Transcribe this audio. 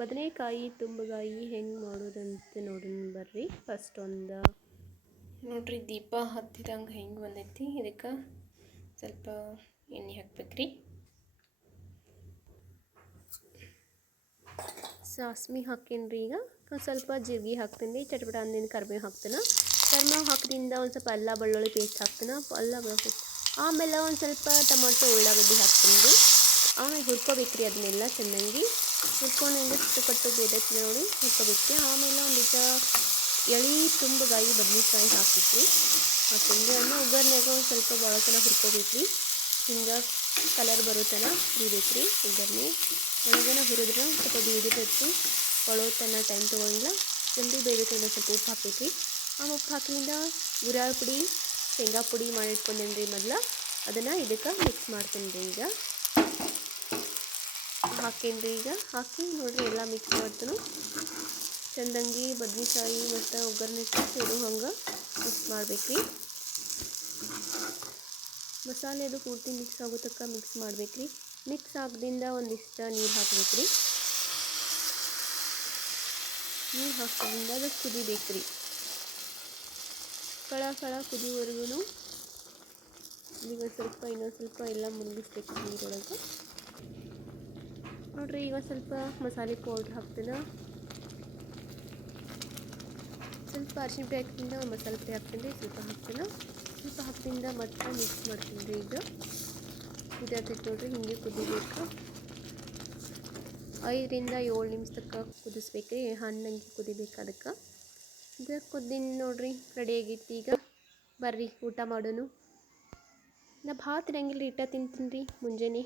ಬದನೆಕಾಯಿ ತುಂಬಗಾಯಿ ಹೆಂಗೆ ಮಾಡೋದಂತ ನೋಡೋಣ ಬರ್ರಿ. ಫಸ್ಟ್ ಒಂದು ನೋಡ್ರಿ, ದೀಪ ಹತ್ತಿದಂಗೆ ಹೆಂಗೆ ಬಂದೈತಿ. ಇದಕ್ಕೆ ಸ್ವಲ್ಪ ಎಣ್ಣೆ ಹಾಕ್ಬೇಕ್ರಿ. ಸಾಸ್ಮಿ ಹಾಕೇನ್ರಿ. ಈಗ ಸ್ವಲ್ಪ ಜೀರಿಗೆ ಹಾಕ್ತೀನಿ. ಚಟಪಟ ಅಂದಿನ ಕರಿಬೇವು ಹಾಕ್ತೀನಿ. ಕರಿಬೇವು ಹಾಕಿದಿಂದ ಒಂದು ಸ್ವಲ್ಪ ಅಲ್ಲ ಬೆಳ್ಳುಳ್ಳಿ ಪೇಸ್ಟ್ ಹಾಕ್ತೀನಿ. ಅಲ್ಲ ಬೆಳ್ಳುಳ್ಳಿ ಪೇಸ್ಟ್ ಆಮೇಲೆ ಒಂದು ಸ್ವಲ್ಪ ಟೊಮಾಟೊ ಉಳ್ಳಾಗಡ್ಡಿ ಹಾಕ್ತೀನಿ ರೀ. ಆಮೇಲೆ ಹುರ್ಕೋಬೇಕ್ರಿ. ಅದನ್ನೆಲ್ಲ ಚೆನ್ನಾಗಿ ಹುರ್ಕೊಂಡು ಹಿಂಗೆ ಕಟ್ಟು ಬೇದೈತಿ ನೋಡಿ ಹುರ್ಕೋಬೇಕ್ರಿ. ಆಮೇಲೆ ಒಂದಿಟ್ಟು ಎಳೆ ತುಂಬಗಾಯಿ ಬದನೆಕಾಯಿ ಹಾಕ್ಬೇಕ್ರಿ. ಹಾಕಿಂದು ಅದನ್ನ ಒಗ್ಗರ್ನ್ಯಾಗ ಒಂದು ಸ್ವಲ್ಪ ಭಾಳ ಚೆನ್ನಾಗಿ ಹುರ್ಕೋಬೇಕ್ರಿ. ಹಿಂಗೆ ಕಲರ್ ಬರೋ ತನ ಹುರಿಬೇಕ್ರಿ. ಒಗ್ಗರ್ನೆ ಒಳಗನ ಹುರಿದ್ರೆ ಸ್ವಲ್ಪ ಬೇದಿರ್ತೈತಿ. ಒಳೋ ತನ ಟೈಮ್ ತೊಗೊಂಡಿಲ್ಲ, ಜಲ್ದಿ ಬೇಯಬೇಕು. ಸ್ವಲ್ಪ ಉಪ್ಪು ಹಾಕ್ಬೇಕ್ರಿ. ಆ ಉಪ್ಪು ಹಾಕಿನಿಂದ ಗುರಾಳ ಪುಡಿ, ಶೇಂಗಾ ಪುಡಿ ಮಾಡಿಟ್ಕೊಂಡೇನಿ ರೀ ಮೊದಲು. ಅದನ್ನು ಇದಕ್ಕೆ ಮಿಕ್ಸ್ ಮಾಡ್ತೀನಿ ರೀ. ಈಗ ಹಾಕೇನ್ರಿ. ಈಗ ಹಾಕಿ ನೋಡಿರಿ ಎಲ್ಲ ಮಿಕ್ಸ್ ಮಾಡ್ತೀನಿ. ಚೆಂದಂಗಿ ಬದ್ನೆಕಾಯಿ ಮತ್ತು ಒಗ್ಗರಣೆ ಸೇರು ಹಂಗೆ ಮಿಕ್ಸ್ ಮಾಡ್ಬೇಕ್ರಿ. ಮಸಾಲೆ ಅದು ಪೂರ್ತಿ ಮಿಕ್ಸ್ ಆಗೋ ತನಕ ಮಿಕ್ಸ್ ಮಾಡ್ಬೇಕ್ರಿ. ಮಿಕ್ಸ್ ಆಗದಿಂದ ಒಂದಿಷ್ಟು ನೀರು ಹಾಕ್ಬೇಕ್ರಿ. ನೀರು ಹಾಕೋದ್ರಿಂದ ಅದು ಕುದಿಬೇಕ್ರಿ. ಕಳ ಕುದಿವರೆಗೂ ಈಗ ಇನ್ನೊಂದು ಸ್ವಲ್ಪ ಎಲ್ಲ ಮುಳುಗಿಸ್ಬೇಕು ನೀರೊಳಗೆ ನೋಡ್ರಿ. ಈಗ ಸ್ವಲ್ಪ ಮಸಾಲೆ ಪೌಡ್ರ್ ಹಾಕ್ತೀನಿ. ಸ್ವಲ್ಪ ಅರಿಶಿನ ಪುಡಿ ಹಾಕಿದಿಂದ ಮಸಾಲೆ ಪುಡಿ ಹಾಕ್ತೀನಿ ರೀ. ಸ್ವಲ್ಪ ಹಾಕ್ತೀನಿ. ಸ್ವಲ್ಪ ಹಾಕಿದಿಂದ ಮತ್ತೆ ಮಿಕ್ಸ್ ಮಾಡ್ತೀನಿ ರೀ. ಈಗ ಕುದಿಯತೈತೆ ನೋಡ್ರಿ. ಹಿಂಗೆ ಕುದಿಬೇಕು. 5ರಿಂದ 7 ನಿಮಿಷ ತನಕ ಕುದಿಸ್ಬೇಕ್ರಿ. ಹಣ್ಣಂಗೆ ಕುದಿಬೇಕು. ಅದಕ್ಕೆ ಇದು ಕುದ್ದಿನ ನೋಡ್ರಿ ರೆಡಿಯಾಗಿತ್ತು. ಈಗ ಬರ್ರಿ ಊಟ ಮಾಡೋನು. ನಾ ಭಾಳ ತಿನ್ನಂಗಿಲ್ಲ ರೀ, ಇಟ್ಟ ತಿಂತೀನಿ ರೀ ಮುಂಜಾನೆ.